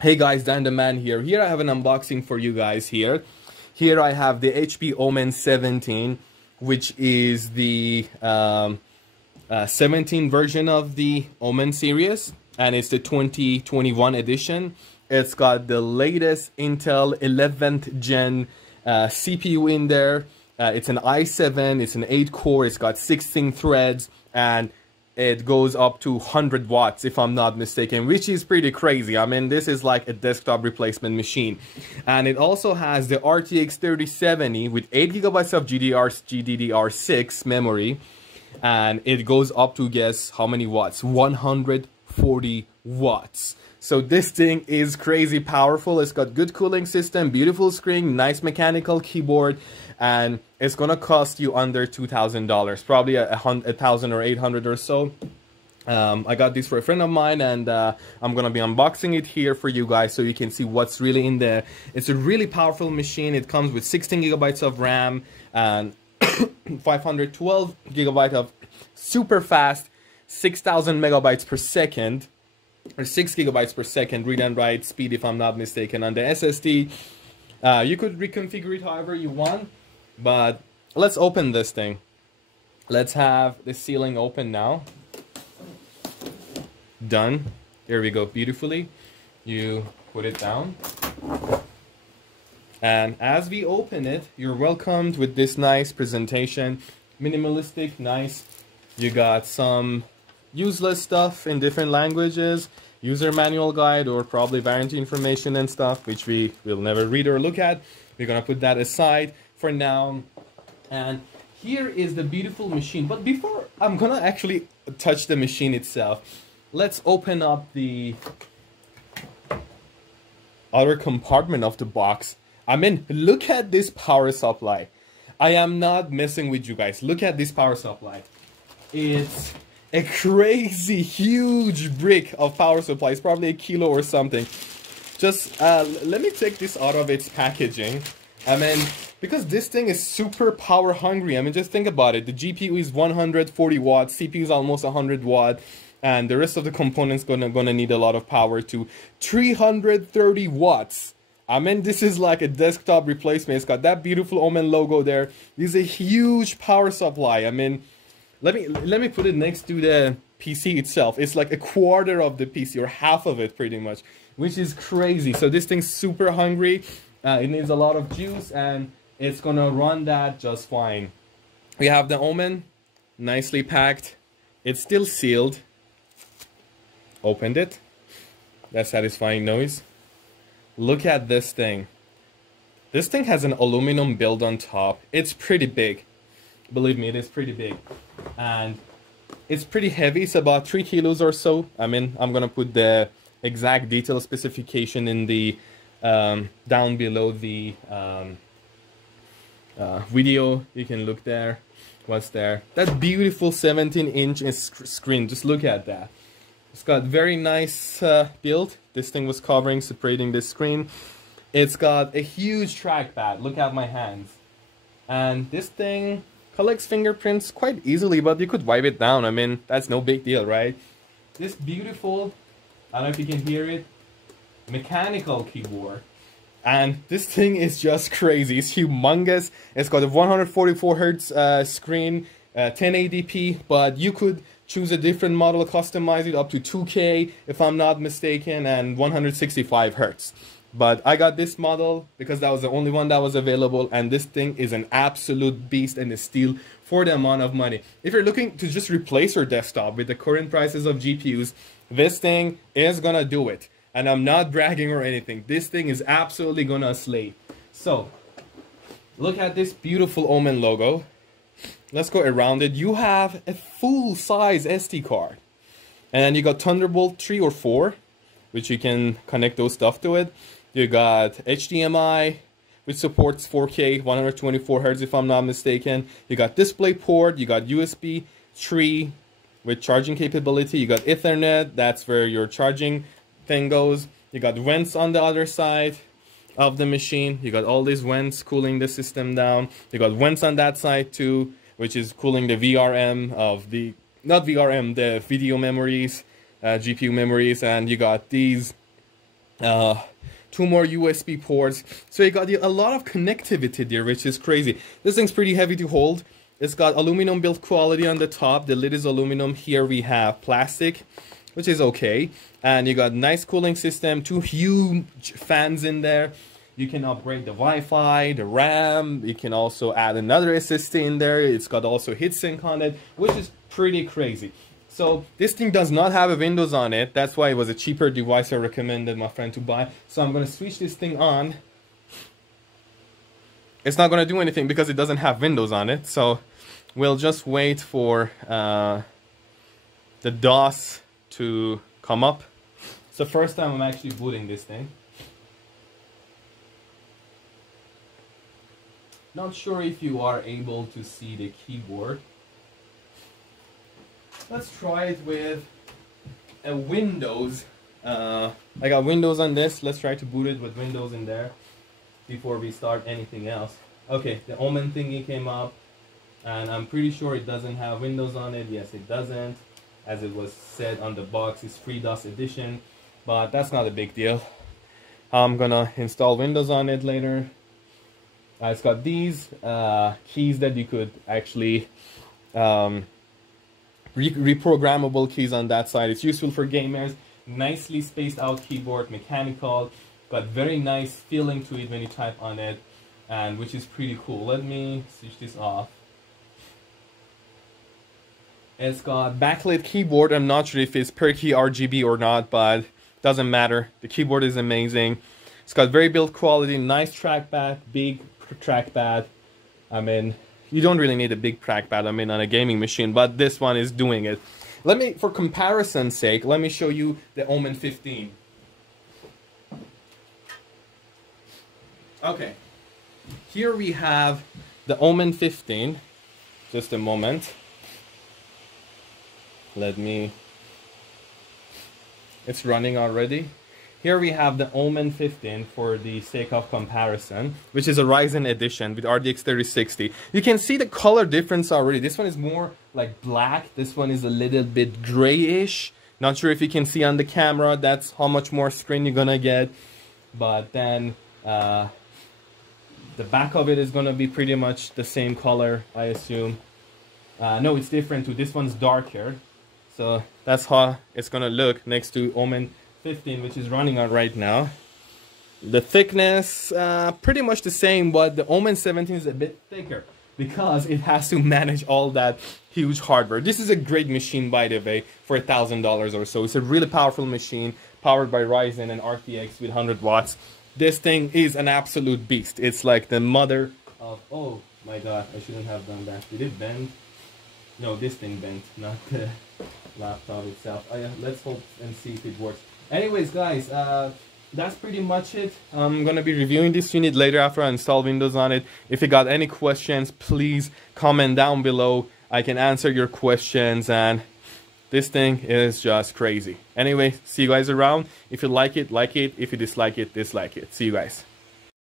Hey guys, Dan the Man here. Here I have an unboxing for you guys here. Here I have the HP OMEN 17, which is the 17 version of the OMEN series, and it's the 2021 edition. It's got the latest Intel 11th gen CPU in there. It's an i7, it's an 8-core, it's got 16 threads, and it goes up to 100 watts if I'm not mistaken, which is pretty crazy. I mean, this is like a desktop replacement machine. And it also has the RTX 3070 with 8 gigabytes of GDDR6 memory, and it goes up to, guess how many watts? 140 watts. So this thing is crazy powerful. It's got good cooling system, beautiful screen, nice mechanical keyboard, and it's gonna cost you under $2,000, probably $1,000 or $800 or so. I got this for a friend of mine, and I'm gonna be unboxing it here for you guys so you can see what's really in there. It's a really powerful machine. It comes with 16 gigabytes of RAM and 512 gigabyte of super fast 6,000 megabytes per second, or 6 gigabytes per second read and write speed if I'm not mistaken on the SSD. You could reconfigure it however you want, but let's open this thing. Let's have the sealing open now. Done. Here we go, beautifully. You put it down. And as we open it, you're welcomed with this nice presentation. Minimalistic, nice. You got some useless stuff in different languages, user manual guide, or probably warranty information and stuff, which we will never read or look at. We're gonna put that aside for now. And here is the beautiful machine. But before I'm gonna actually touch the machine itself, let's open up the other compartment of the box. I mean, look at this power supply. I am not messing with you guys. Look at this power supply. It's a crazy huge brick of power supply. It's probably a kilo or something. Just let me take this out of its packaging. I mean, because this thing is super power hungry. I mean, just think about it. The GPU is 140 watts, CPU is almost 100 watt, and the rest of the components gonna need a lot of power too. 330 watts. I mean, this is like a desktop replacement. It's got that beautiful OMEN logo there. This is a huge power supply. I mean, let me put it next to the PC itself. It's like a quarter of the PC, or half of it pretty much, which is crazy. So this thing's super hungry. It needs a lot of juice, and it's gonna run that just fine. We have the OMEN, nicely packed. It's still sealed. Opened it. That satisfying noise. Look at this thing. This thing has an aluminum build on top. It's pretty big. Believe me, it is pretty big. And it's pretty heavy. It's about 3 kilos or so. I mean, I'm gonna put the exact detail specification in the down below the video. You can look there. What's there? That beautiful 17-inch screen. Just look at that. It's got very nice build. This thing was covering, separating the screen. It's got a huge trackpad. Look at my hands. And this thing collects fingerprints quite easily, but you could wipe it down. I mean, that's no big deal, right? This beautiful, I don't know if you can hear it, mechanical keyboard. And this thing is just crazy. It's humongous. It's got a 144 hertz screen, 1080p, but you could choose a different model, customize it up to 2K if I'm not mistaken, and 165 hertz. But I got this model because that was the only one that was available, and this thing is an absolute beast and a steal for the amount of money. If you're looking to just replace your desktop with the current prices of GPUs, this thing is gonna do it. And I'm not bragging or anything. This thing is absolutely gonna slay. So, look at this beautiful OMEN logo. Let's go around it. You have a full-size SD card. And then you got Thunderbolt 3 or 4, which you can connect those stuff to it. You got HDMI, which supports 4K, 124 Hz if I'm not mistaken. You got DisplayPort, you got USB 3 with charging capability. You got Ethernet, that's where your charging thing goes. You got vents on the other side of the machine. You got all these vents cooling the system down. You got vents on that side too, which is cooling the VRM of the, not VRM, the video memories, GPU memories. And you got these 2 more USB ports. So you got a lot of connectivity there, which is crazy. This thing's pretty heavy to hold. It's got aluminum build quality on the top. The lid is aluminum. Here we have plastic, which is okay. And you got nice cooling system, 2 huge fans in there. You can upgrade the Wi-Fi, the RAM. You can also add another SSD in there. It's got also heatsink on it, which is pretty crazy. So this thing does not have a Windows on it. That's why it was a cheaper device I recommended my friend to buy. So I'm going to switch this thing on. It's not going to do anything because it doesn't have Windows on it. So we'll just wait for the DOS to come up. It's the first time I'm actually booting this thing. Not sure if you are able to see the keyboard. Let's try it with a Windows. I got Windows on this. Let's try to boot it with Windows in there before we start anything else. Okay, the OMEN thingy came up, and I'm pretty sure it doesn't have Windows on it. Yes, it doesn't. As it was said on the box, it's free DOS edition, but that's not a big deal. I'm gonna install Windows on it later. It's got these keys that you could actually reprogrammable keys on that side. It's useful for gamers. Nicely spaced out keyboard, mechanical, got very nice feeling to it when you type on it, and which is pretty cool. Let me switch this off. It's got backlit keyboard. I'm not sure if it's per key RGB or not, but doesn't matter. The keyboard is amazing. It's got very build quality, nice trackpad, big trackpad. I mean, you don't really need a big trackpad, I mean, on a gaming machine, but this one is doing it. Let me, for comparison's sake, let me show you the OMEN 15. Okay, here we have the OMEN 15. Just a moment. Let me, it's running already. Here we have the OMEN 15 for the sake of comparison, which is a Ryzen edition with RTX 3060. You can see the color difference already. This one is more like black. This one is a little bit grayish. Not sure if you can see on the camera. That's how much more screen you're gonna get. But then the back of it is gonna be pretty much the same color, I assume. No, it's different too. This one's darker. So that's how it's gonna look next to OMEN 15, which is running on right now. The thickness pretty much the same, but the OMEN 17 is a bit thicker because it has to manage all that huge hardware. This is a great machine, by the way, for $1,000 or so. It's a really powerful machine powered by Ryzen and RTX with 100 watts. This thing is an absolute beast. It's like the mother of, oh my god, I shouldn't have done that. Did it bend? No, this thing bent, not the laptop itself. Let's hope and see if it works. Anyways, guys, that's pretty much it. I'm gonna be reviewing this unit later after I install Windows on it. If you got any questions, please comment down below. I can answer your questions, and this thing is just crazy. Anyway, see you guys around. If you like it, like it. If you dislike it, dislike it. See you guys.